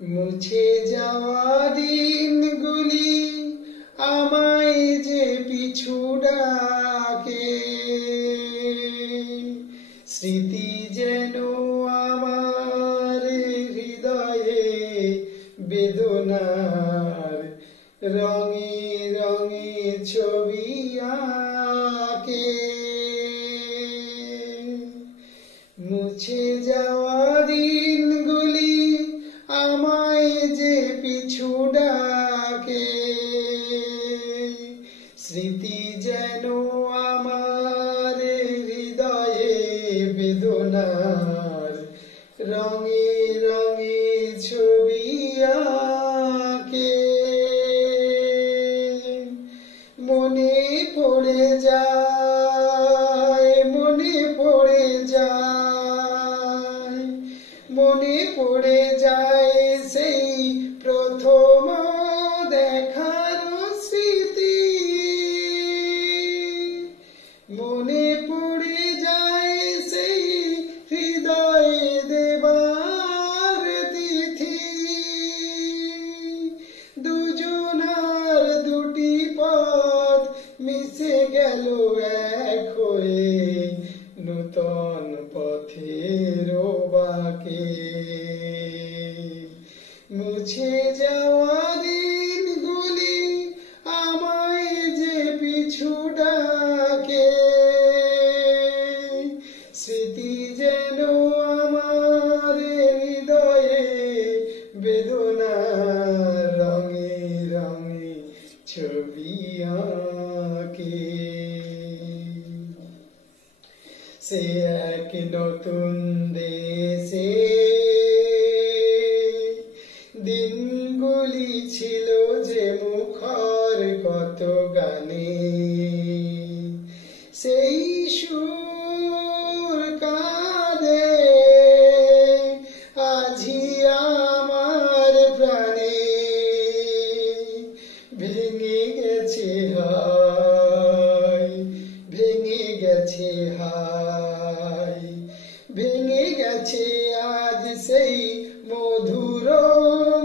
মুছে যাওয়া দিনগুলি আমায় যে পিছু ডাকে, স্মৃতি যেন আমার হৃদয়ে বেদনার রঙে রঙে ছবি আঁকে। মুছে যাওয়া দিনগুলি আমায় যে পিছু ডাকে, স্মৃতি যেন আমার হৃদয়ে বেদনার রঙে রঙে ছবি আঁকে। মনে পড়ে যায়, মনে পড়ে যায়, মনে পড়ে যায় সেই প্রথম দেখার স্মৃতি। মনে পড়ে যায় সেই হৃদয়ে দেবার তিথি। দুজনার দুটি পথ মিশে গেল এক হয়ে নূতন পথের বাঁকে। মুছে যাওয়া দিনগুলি আমায় যে পিছু ডাকে, স্মৃতি যেন আমার হৃদয়ে বেদনার রঙে রঙে ছবি আঁকে। সে এক নতুন দেশে দিনগুলি ছিল যে মুখর কত গানে, সেই সুর কাঁদে আজি আমার প্রাণে। ভেঙে গেছে হায়, ভেঙে গেছে হায়, ভেঙে গেছে আজ সেই মধুর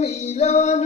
মিলন